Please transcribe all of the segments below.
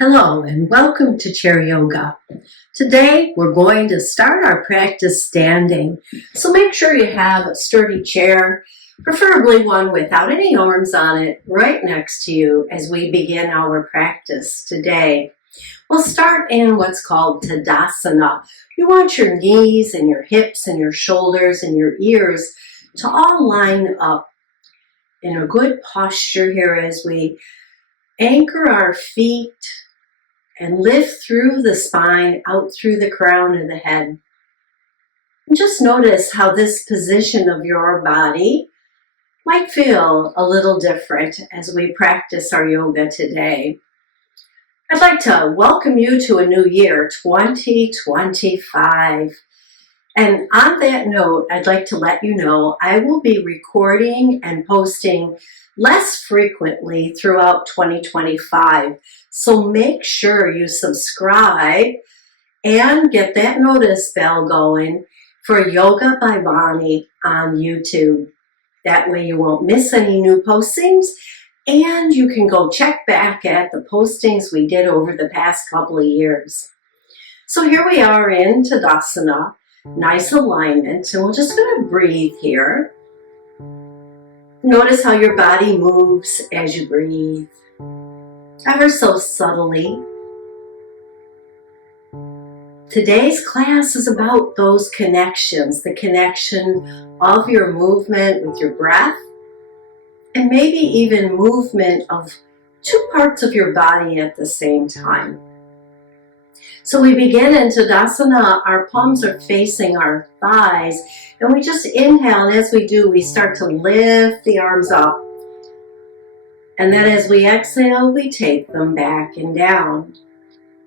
Hello and welcome to Chair Yoga. Today we're going to start our practice standing. So make sure you have a sturdy chair, preferably one without any arms on it, right next to you as we begin our practice today. We'll start in what's called Tadasana. You want your knees and your hips and your shoulders and your ears to all line up in a good posture here as we anchor our feet and lift through the spine, out through the crown of the head. And just notice how this position of your body might feel a little different as we practice our yoga today. I'd like to welcome you to a new year, 2025. And on that note, I'd like to let you know I will be recording and posting less frequently throughout 2025. So make sure you subscribe and get that notice bell going for Yoga by Bonnie on YouTube. That way you won't miss any new postings and you can go check back at the postings we did over the past couple of years. So here we are in Tadasana, nice alignment, and we're just going to breathe here. Notice how your body moves as you breathe, ever so subtly. Today's class is about those connections, the connection of your movement with your breath, and maybe even movement of two parts of your body at the same time. So we begin in Tadasana, our palms are facing our thighs, and we just inhale, and as we do, we start to lift the arms up. And then as we exhale, we take them back and down.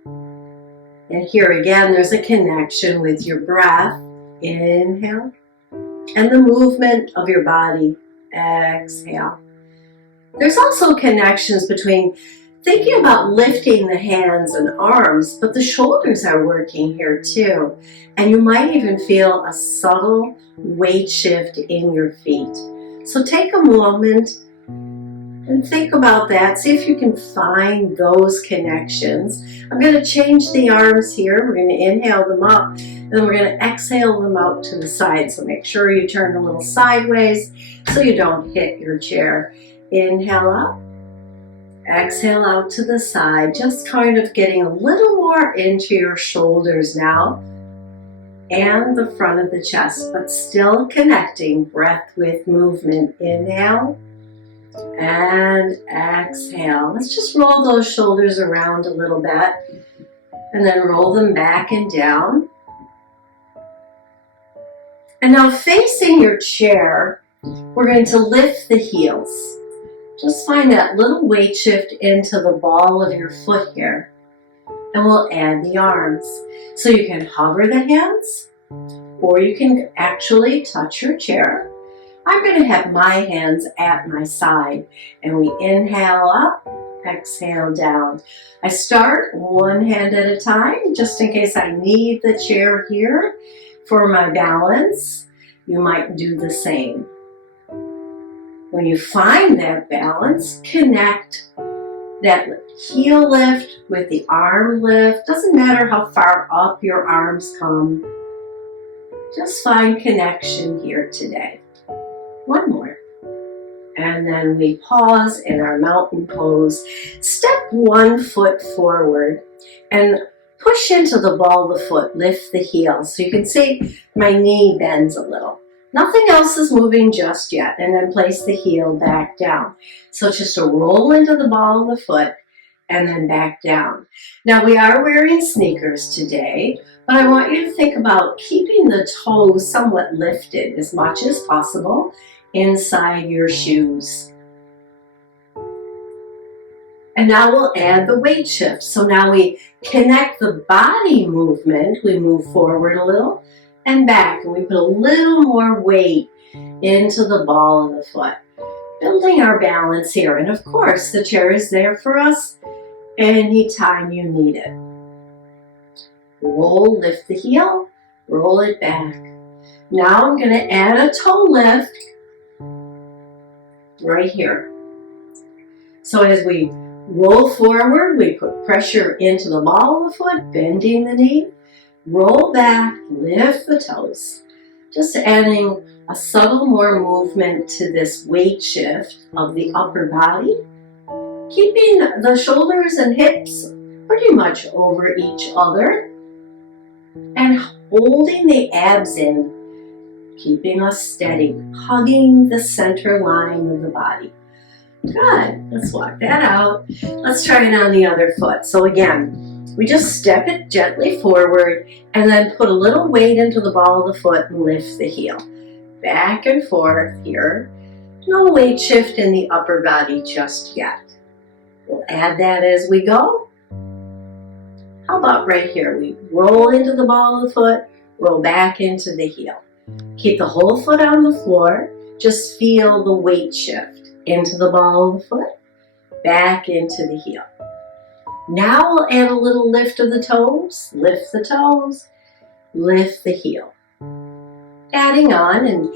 And here again, there's a connection with your breath, inhale, and the movement of your body, exhale. There's also connections between thinking about lifting the hands and arms, but the shoulders are working here too. And you might even feel a subtle weight shift in your feet. So take a moment and think about that. See if you can find those connections. I'm going to change the arms here. We're going to inhale them up, and then we're going to exhale them out to the side. So make sure you turn a little sideways so you don't hit your chair. Inhale up. Exhale out to the side, just kind of getting a little more into your shoulders now and the front of the chest, but still connecting breath with movement. Inhale and exhale. Let's just roll those shoulders around a little bit and then roll them back and down. And now facing your chair, we're going to lift the heels. Just find that little weight shift into the ball of your foot here. And we'll add the arms. So you can hover the hands, or you can actually touch your chair. I'm going to have my hands at my side. And we inhale up, exhale down. I start one hand at a time, just in case I need the chair here for my balance. You might do the same. When you find that balance, connect that heel lift with the arm lift. Doesn't matter how far up your arms come. Just find connection here today. One more. And then we pause in our mountain pose. Step one foot forward and push into the ball of the foot. Lift the heel. So you can see my knee bends a little. Nothing else is moving just yet, and then place the heel back down. So it's just a roll into the ball of the foot and then back down. Now we are wearing sneakers today, but I want you to think about keeping the toes somewhat lifted as much as possible inside your shoes. And now we'll add the weight shift. So now we connect the body movement. We move forward a little and back, and we put a little more weight into the ball of the foot, building our balance here. And of course, the chair is there for us anytime you need it. Roll, lift the heel, roll it back. Now I'm going to add a toe lift right here. So as we Roll forward, we put pressure into the ball of the foot, bending the knee. Roll back, lift the toes. Just adding a subtle more movement to this weight shift of the upper body. Keeping the shoulders and hips pretty much over each other. And holding the abs in, keeping us steady, hugging the center line of the body. Good, let's walk that out. Let's try it on the other foot. So again, we just step it gently forward and then put a little weight into the ball of the foot and lift the heel. Back and forth here. No weight shift in the upper body just yet. We'll add that as we go. How about right here? We roll into the ball of the foot, roll back into the heel. Keep the whole foot on the floor. Just feel the weight shift into the ball of the foot, back into the heel. Now we'll add a little lift of the toes. Lift the toes, lift the heel. Adding on, and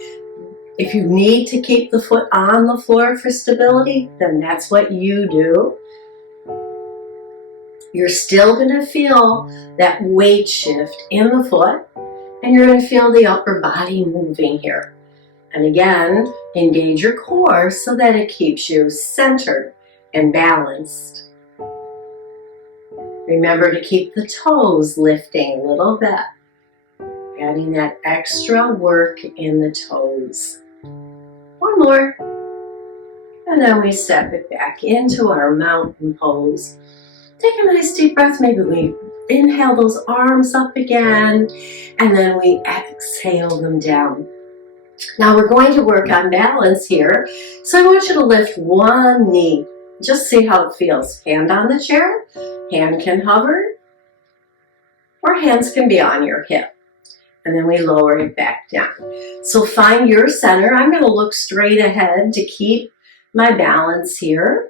if you need to keep the foot on the floor for stability, then that's what you do. You're still going to feel that weight shift in the foot, and you're going to feel the upper body moving here. And again, engage your core so that it keeps you centered and balanced. Remember to keep the toes lifting a little bit, adding that extra work in the toes. One more. And then we step it back into our mountain pose. Take a nice deep breath. Maybe we inhale those arms up again, and then we exhale them down. Now we're going to work on balance here. So I want you to lift one knee. Just see how it feels. Hand on the chair, hand can hover, or hands can be on your hip. And then we lower it back down. So find your center. I'm going to look straight ahead to keep my balance here.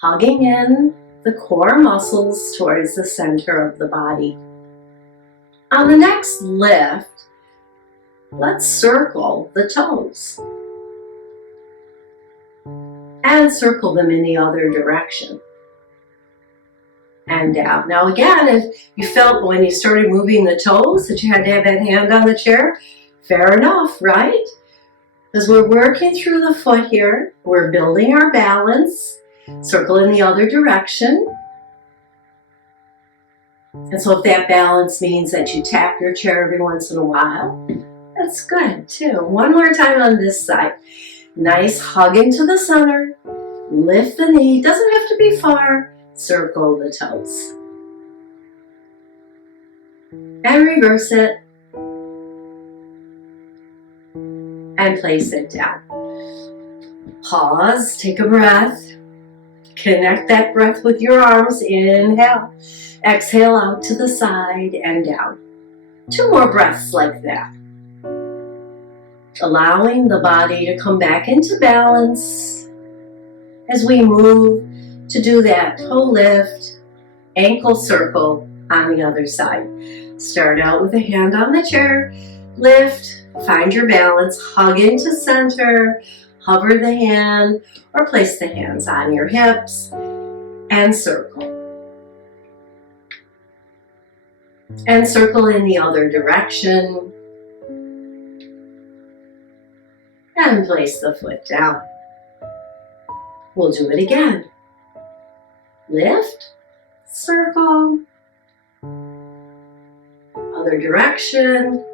Hugging in the core muscles towards the center of the body. On the next lift, let's circle the toes and circle them in the other direction and down. Now again, if you felt when you started moving the toes that you had to have that hand on the chair, fair enough, right? Because we're working through the foot here, we're building our balance, circle in the other direction. And so if that balance means that you tap your chair every once in a while, that's good too. One more time on this side. Nice hug into the center. Lift the knee. Doesn't have to be far. Circle the toes. And reverse it. And place it down. Pause. Take a breath. Connect that breath with your arms. Inhale. Exhale out to the side and down. 2 more breaths like that. Allowing the body to come back into balance as we move to do that toe lift, ankle circle on the other side. Start out with a hand on the chair, lift, find your balance, hug into center, hover the hand, or place the hands on your hips, and circle. And circle in the other direction. And place the foot down. We'll do it again. Lift, circle, other direction,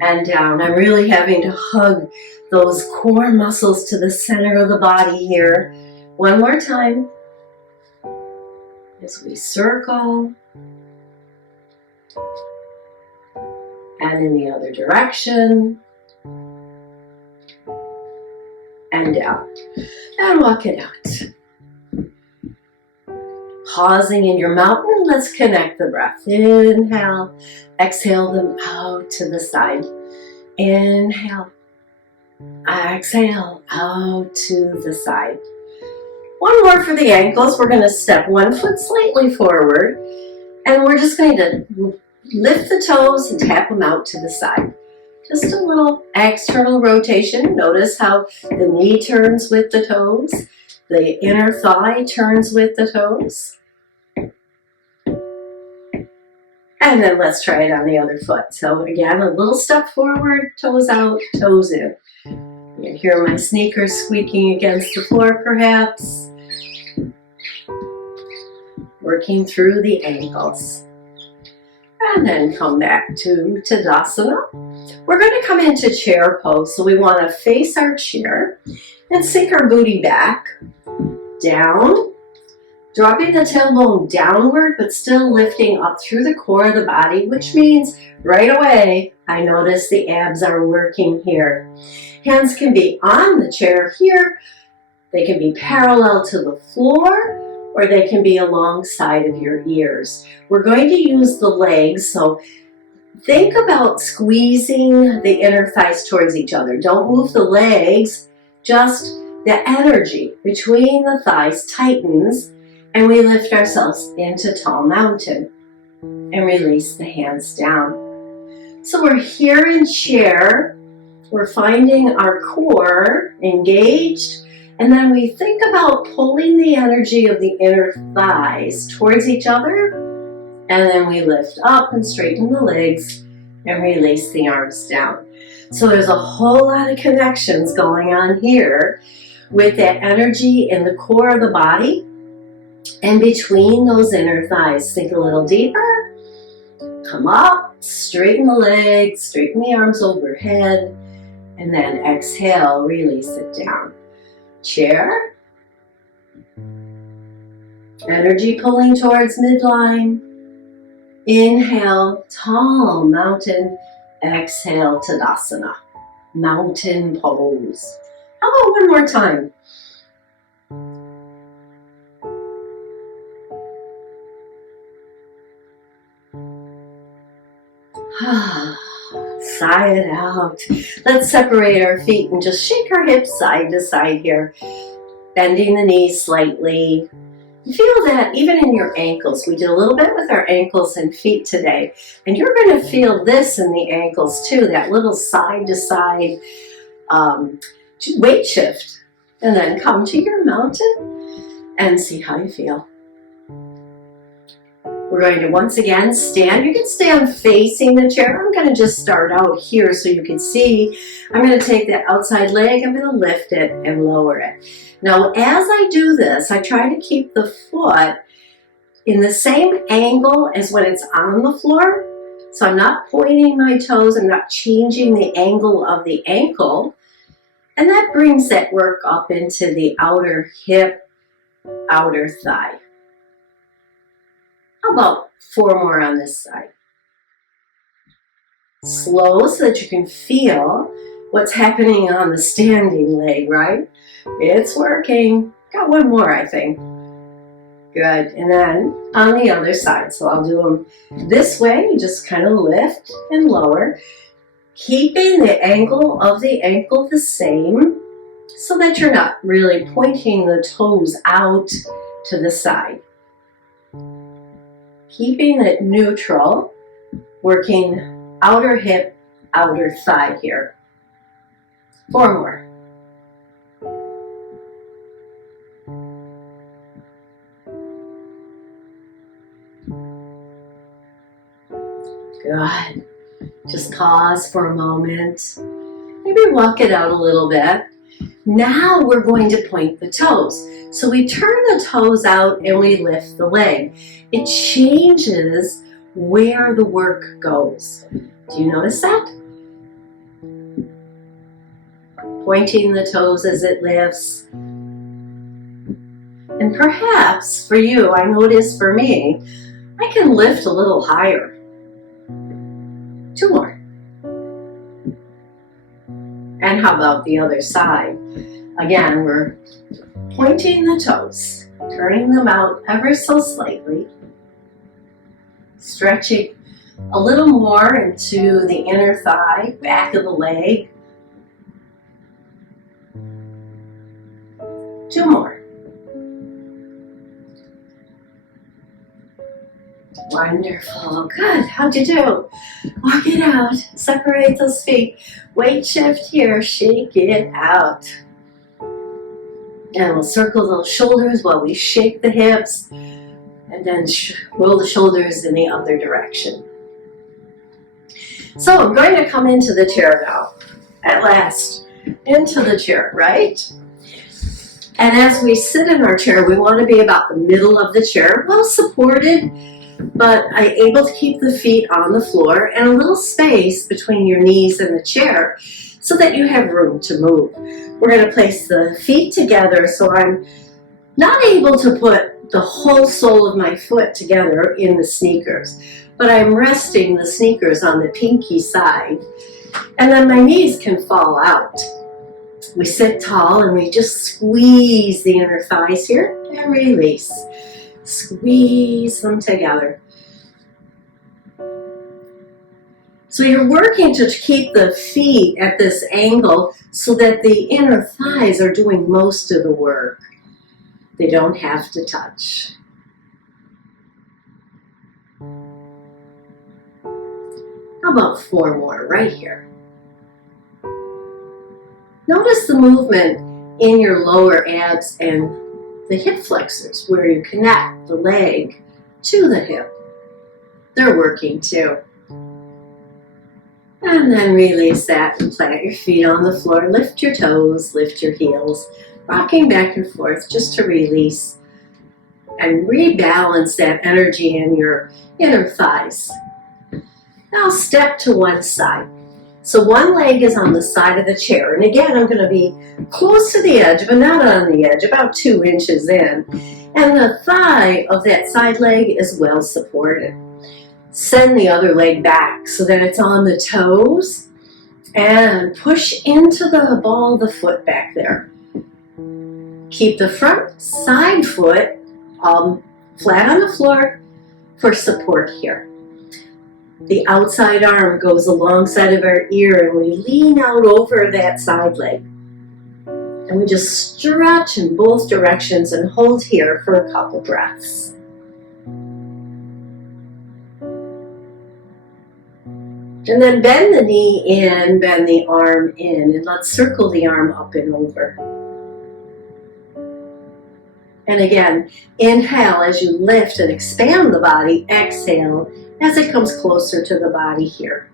and down. I'm really having to hug those core muscles to the center of the body here. One more time. As we circle, and in the other direction, and down, and walk it out. Pausing in your mountain, let's connect the breath. Inhale, exhale them out to the side. Inhale, exhale out to the side. One more for the ankles. We're going to step one foot slightly forward, and we're just going to lift the toes and tap them out to the side. Just a little external rotation. Notice how the knee turns with the toes. The inner thigh turns with the toes. And then let's try it on the other foot. So again, a little step forward, toes out, toes in. You can hear my sneakers squeaking against the floor perhaps. Working through the ankles. And then come back to Tadasana. We're going to come into chair pose. So we want to face our chair and sink our booty back, down, dropping the tailbone downward, but still lifting up through the core of the body, which means right away, I notice the abs are working here. Hands can be on the chair here. They can be parallel to the floor, or they can be alongside of your ears. We're going to use the legs, so think about squeezing the inner thighs towards each other. Don't move the legs, just the energy between the thighs tightens, and we lift ourselves into tall mountain and release the hands down. So we're here in chair, we're finding our core engaged, and then we think about pulling the energy of the inner thighs towards each other, and then we lift up and straighten the legs and release the arms down. So there's a whole lot of connections going on here with that energy in the core of the body and between those inner thighs. Think a little deeper, come up, straighten the legs, straighten the arms overhead, and then exhale, release it down. Chair, energy pulling towards midline. Inhale, tall mountain. Exhale, Tadasana, mountain pose. How about one more time? Sigh it out. Let's separate our feet and just shake our hips side to side here. Bending the knees slightly. Feel that even in your ankles. We did a little bit with our ankles and feet today. And you're going to feel this in the ankles too, that little side to side weight shift. And then come to your mountain and see how you feel. We're going to once again stand. You can stand facing the chair. I'm going to just start out here so you can see. I'm going to take that outside leg. I'm going to lift it and lower it. Now, as I do this, I try to keep the foot in the same angle as when it's on the floor. So I'm not pointing my toes. I'm not changing the angle of the ankle. And that brings that work up into the outer hip, outer thigh. How about 4 more on this side? Slow so that you can feel what's happening on the standing leg, right? It's working. Got 1 more, I think. Good. And then on the other side. So I'll do them this way. You just kind of lift and lower, keeping the angle of the ankle the same so that you're not really pointing the toes out to the side. Keeping it neutral, working outer hip, outer thigh here. 4 more. Good. Just pause for a moment. Maybe walk it out a little bit. Now we're going to point the toes. So we turn the toes out and we lift the leg. It changes where the work goes. Do you notice that? Pointing the toes as it lifts. And perhaps for you, I notice for me, I can lift a little higher. 2 more. And how about the other side? Again, we're pointing the toes, turning them out ever so slightly, stretching a little more into the inner thigh, back of the leg. 2 more. Wonderful. Good. How'd you do? Walk it out. Separate those feet. Weight shift here. Shake it out. And we'll circle those shoulders while we shake the hips. And then roll the shoulders in the other direction. So I'm going to come into the chair now. At last. Into the chair, right? And as we sit in our chair, we want to be about the middle of the chair, well supported, but able to keep the feet on the floor and a little space between your knees and the chair so that you have room to move. We're going to place the feet together so I'm not able to put the whole sole of my foot together in the sneakers, but I'm resting the sneakers on the pinky side, and then my knees can fall out. We sit tall and we just squeeze the inner thighs here and release. Squeeze them together. So you're working to keep the feet at this angle so that the inner thighs are doing most of the work. They don't have to touch. How about 4 more right here? Notice the movement in your lower abs and the hip flexors where you connect the leg to the hip. They're working too. And then release that and plant your feet on the floor. Lift your toes, lift your heels, rocking back and forth just to release and rebalance that energy in your inner thighs. Now step to one side. So one leg is on the side of the chair, and again I'm going to be close to the edge, but not on the edge, about 2 inches in. And the thigh of that side leg is well supported. Send the other leg back so that it's on the toes, and push into the ball of the foot back there. Keep the front side foot flat on the floor for support here. The outside arm goes alongside of our ear and we lean out over that side leg. And we just stretch in both directions and hold here for a couple breaths. And then bend the knee in, bend the arm in, and let's circle the arm up and over. And again, inhale as you lift and expand the body, exhale as it comes closer to the body here.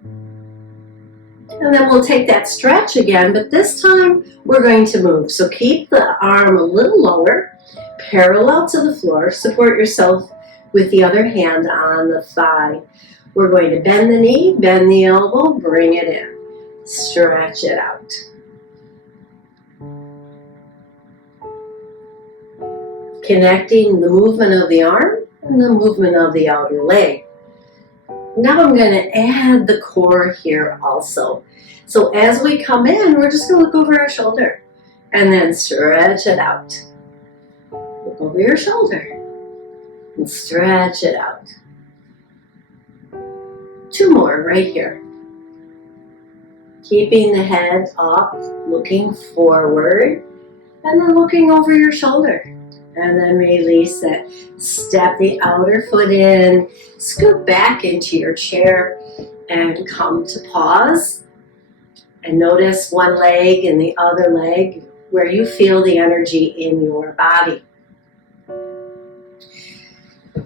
And then we'll take that stretch again, but this time we're going to move. So keep the arm a little lower, parallel to the floor. Support yourself with the other hand on the thigh. We're going to bend the knee, bend the elbow, bring it in. Stretch it out. Connecting the movement of the arm and the movement of the outer leg. Now I'm going to add the core here also. So as we come in, we're just going to look over our shoulder and then stretch it out. Look over your shoulder and stretch it out. 2 more right here. Keeping the head up, looking forward, and then looking over your shoulder. And then release it. Step the outer foot in, scoot back into your chair, and come to pause. And notice one leg and the other leg where you feel the energy in your body.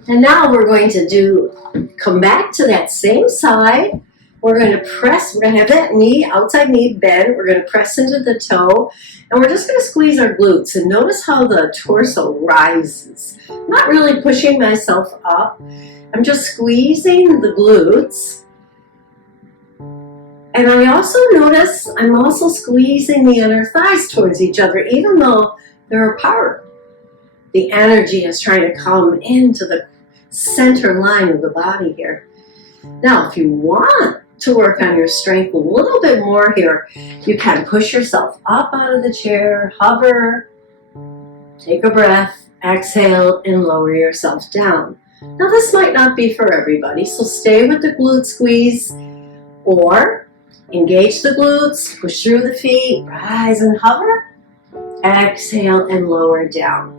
And now we're going to come back to that same side. We're going to press, we're going to have that knee, outside knee bend. We're going to press into the toe. And we're just going to squeeze our glutes. And notice how the torso rises. I'm not really pushing myself up. I'm just squeezing the glutes. And I also notice I'm also squeezing the inner thighs towards each other, even though they're apart. The energy is trying to come into the center line of the body here. Now, if you want to work on your strength a little bit more here, you can push yourself up out of the chair, hover, take a breath, exhale, and lower yourself down. Now, this might not be for everybody, so stay with the glute squeeze, or engage the glutes, push through the feet, rise and hover, exhale and lower down.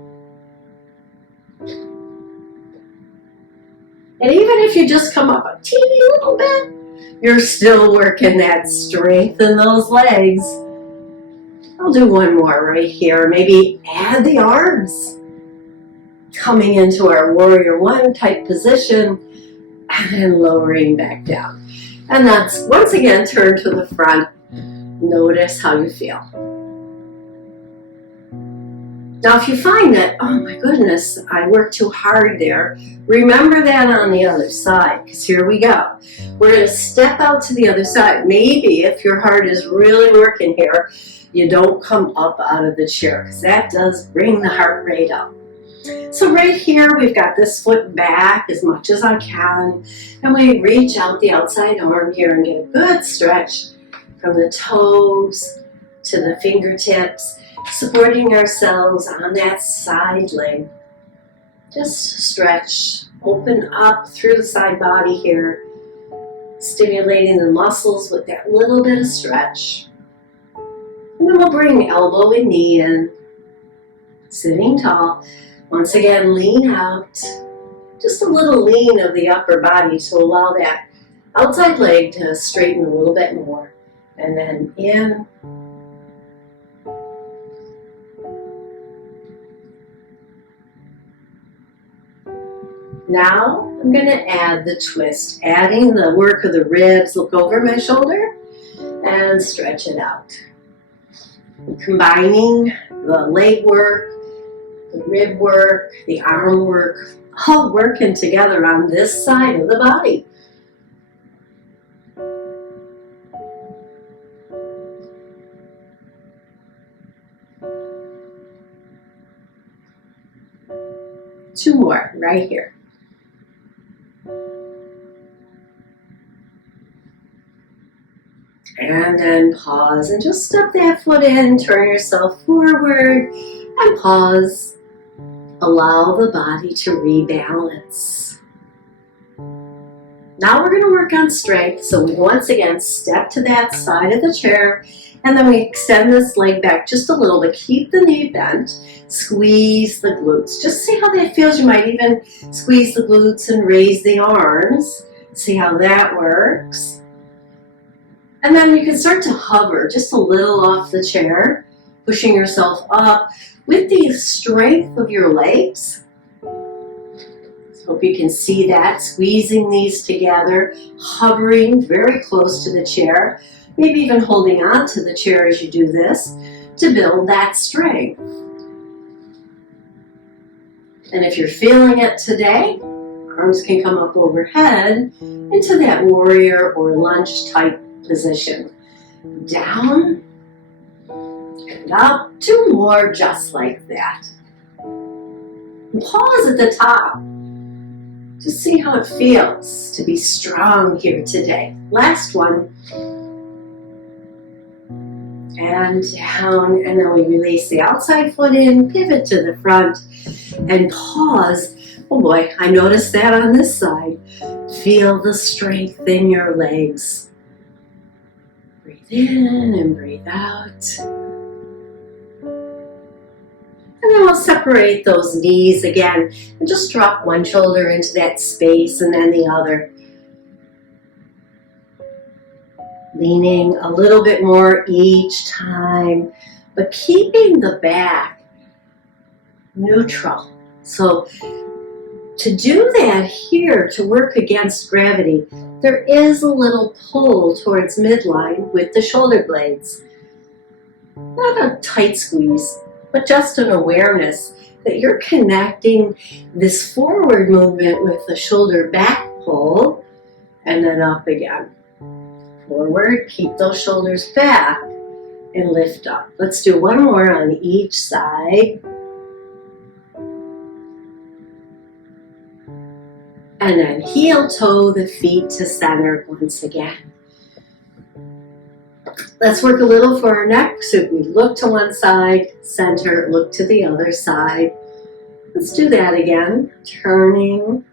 And even if you just come up a teeny little bit, you're still working that strength in those legs. I'll do one more right here. Maybe add the arms. Coming into our warrior one type position and then lowering back down. And that's once again turn to the front. Notice how you feel. Now if you find that, oh my goodness, I worked too hard there, remember that on the other side, because here we go. We're going to step out to the other side. Maybe if your heart is really working here, you don't come up out of the chair, because that does bring the heart rate up. So right here, we've got this foot back as much as I can, and we reach out the outside arm here and get a good stretch from the toes to the fingertips, supporting ourselves on that side leg. Just stretch, open up through the side body here, stimulating the muscles with that little bit of stretch. And then we'll bring elbow and knee in, sitting tall. Once again, lean out. Just a little lean of the upper body to allow that outside leg to straighten a little bit more. And then in. Now I'm going to add the twist, adding the work of the ribs. Look over my shoulder and stretch it out. Combining the leg work, the rib work, the arm work, all working together on this side of the body. Two more right here. And then pause and just step that foot in, turn yourself forward and pause. Allow the body to rebalance. Now we're going to work on strength. So we once again step to that side of the chair and then we extend this leg back just a little bit. Keep the knee bent. Squeeze the glutes. Just see how that feels. You might even squeeze the glutes and raise the arms. See how that works. And then you can start to hover just a little off the chair, pushing yourself up with the strength of your legs. Hope you can see that, squeezing these together, hovering very close to the chair, maybe even holding on to the chair as you do this to build that strength. And if you're feeling it today, arms can come up overhead into that warrior or lunge type position. Down and up. Two more just like that. And pause at the top. Just see how it feels to be strong here today. Last one. And down, and then we release the outside foot in, pivot to the front, and pause. Oh boy, I noticed that on this side. Feel the strength in your legs. Breathe in and breathe out. And then we'll separate those knees again and just drop one shoulder into that space and then the other. Leaning a little bit more each time, but keeping the back neutral. So to do that here, to work against gravity, there is a little pull towards midline with the shoulder blades. Not a tight squeeze, but just an awareness that you're connecting this forward movement with the shoulder back pull and then up again. Forward, keep those shoulders back and lift up. Let's do one more on each side. And then heel toe the feet to center once again. Let's work a little for our neck. So we look to one side, center, look to the other side. Let's do that again. Turning,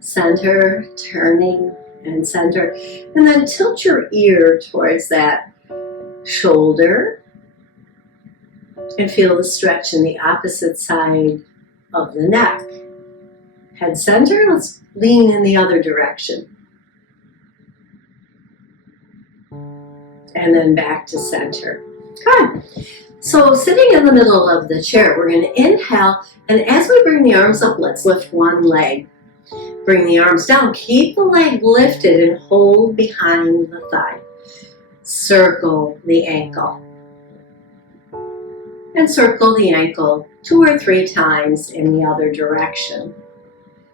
center, turning, and center. And then tilt your ear towards that shoulder and feel the stretch in the opposite side of the neck. Head center, let's lean in the other direction. And then back to center. Good. So sitting in the middle of the chair, we're going to inhale, and as we bring the arms up, let's lift one leg. Bring the arms down, keep the leg lifted and hold behind the thigh. Circle the ankle. And circle the ankle 2 or 3 times in the other direction.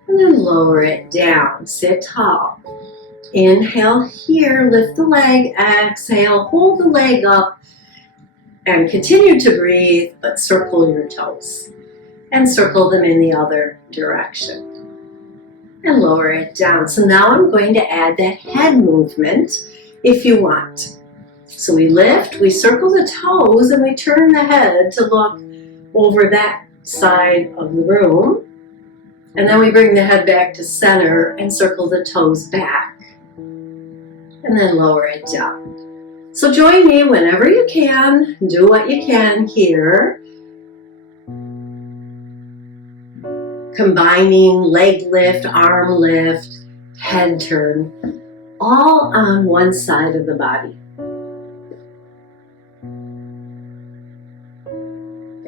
And then lower it down, sit tall. Inhale here, lift the leg, exhale, hold the leg up, and continue to breathe, but circle your toes. And circle them in the other direction. And lower it down. So now I'm going to add that head movement if you want. So we lift, we circle the toes, and we turn the head to look over that side of the room. And then we bring the head back to center and circle the toes back. And then lower it down. So join me whenever you can. Do what you can here. Combining leg lift, arm lift, head turn, all on one side of the body.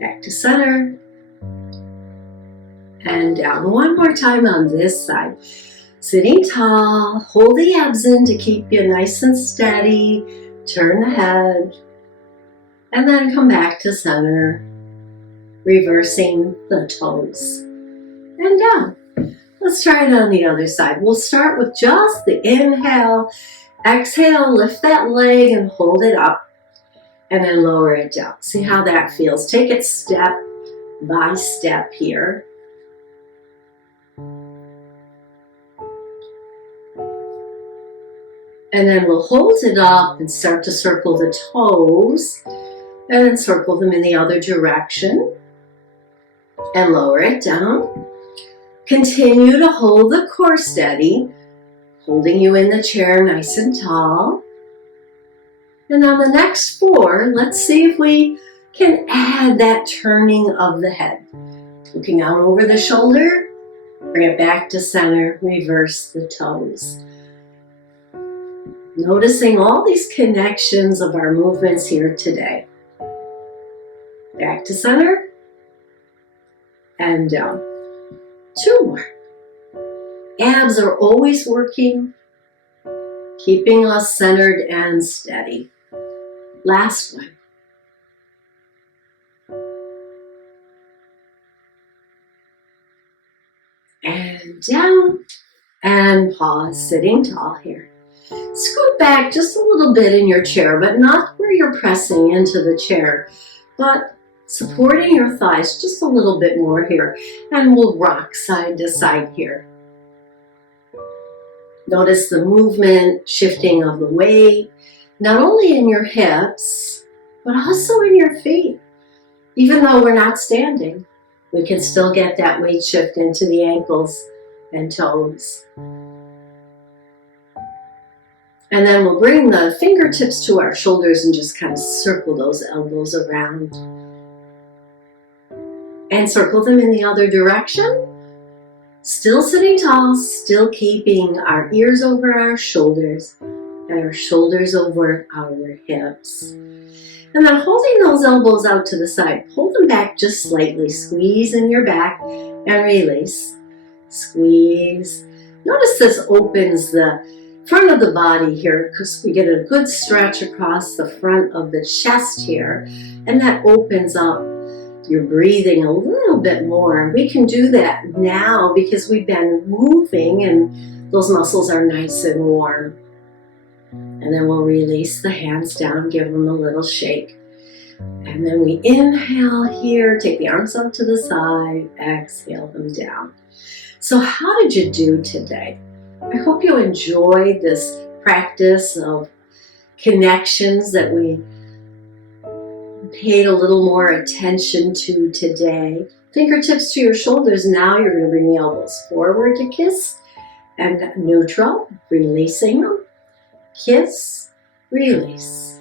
Back to center. And down one more time on this side. Sitting tall, hold the abs in to keep you nice and steady. Turn the head. And then come back to center, reversing the toes. And down. Let's try it on the other side. We'll start with just the inhale. Exhale, lift that leg and hold it up. And then lower it down. See how that feels. Take it step by step here. And then we'll hold it up and start to circle the toes. And then circle them in the other direction. And lower it down. Continue to hold the core steady, holding you in the chair nice and tall. And on the next 4, let's see if we can add that turning of the head. Looking out over the shoulder, bring it back to center, reverse the toes. Noticing all these connections of our movements here today. Back to center, and down. 2 more. Abs are always working, keeping us centered and steady. Last one. And down, and pause, sitting tall here. Scoot back just a little bit in your chair, but not where you're pressing into the chair, but supporting your thighs just a little bit more here, and we'll rock side to side here. Notice the movement, shifting of the weight, not only in your hips, but also in your feet. Even though we're not standing, we can still get that weight shift into the ankles and toes. And then we'll bring the fingertips to our shoulders and just kind of circle those elbows around. And circle them in the other direction. Still sitting tall, still keeping our ears over our shoulders and our shoulders over our hips. And then holding those elbows out to the side, pull them back just slightly. Squeeze in your back and release. Squeeze. Notice this opens the front of the body here because we get a good stretch across the front of the chest here. And that opens up your breathing a little bit more. We can do that now because we've been moving and those muscles are nice and warm. And then we'll release the hands down, give them a little shake. And then we inhale here, take the arms up to the side, exhale them down. So how did you do today? I hope you enjoyed this practice of connections that we paid a little more attention to today. Fingertips to your shoulders. Now you're going to bring the elbows forward to kiss and neutral, releasing them. Kiss, release.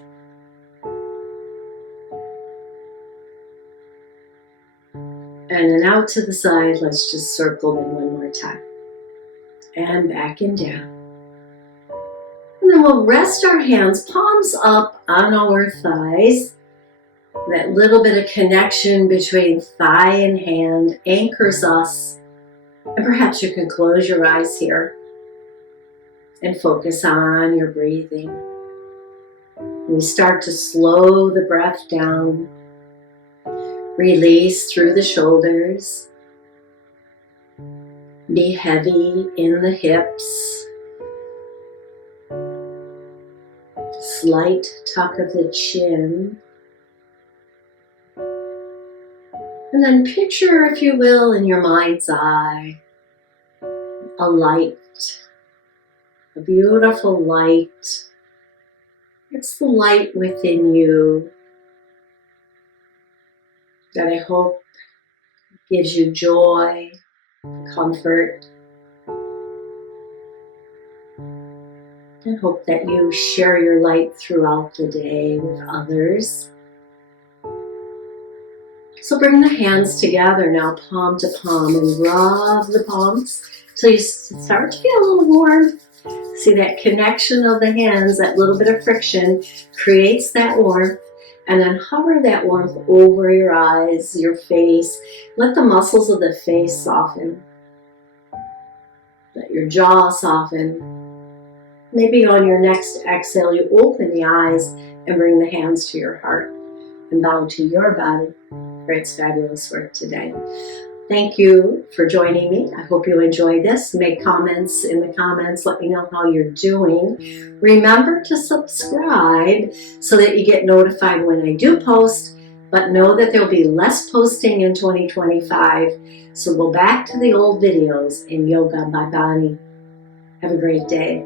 And then out to the side, let's just circle them one more time. And back and down. And then we'll rest our hands, palms up on our thighs. That little bit of connection between thigh and hand anchors us. And perhaps you can close your eyes here and focus on your breathing. We start to slow the breath down. Release through the shoulders. Be heavy in the hips. Slight tuck of the chin. And then picture, if you will, in your mind's eye, a light, a beautiful light. It's the light within you that I hope gives you joy, comfort. I hope that you share your light throughout the day with others. So bring the hands together now, palm to palm, and rub the palms till you start to feel a little warm. See that connection of the hands, that little bit of friction creates that warmth. And then hover that warmth over your eyes, your face. Let the muscles of the face soften. Let your jaw soften. Maybe on your next exhale, you open the eyes and bring the hands to your heart and bow to your body for its fabulous work today. Thank you for joining me. I hope you enjoyed this. Make comments in the comments. Let me know how you're doing. Remember to subscribe so that you get notified when I do post, but know that there'll be less posting in 2025. So go back to the old videos in Yoga by Bonnie. Have a great day.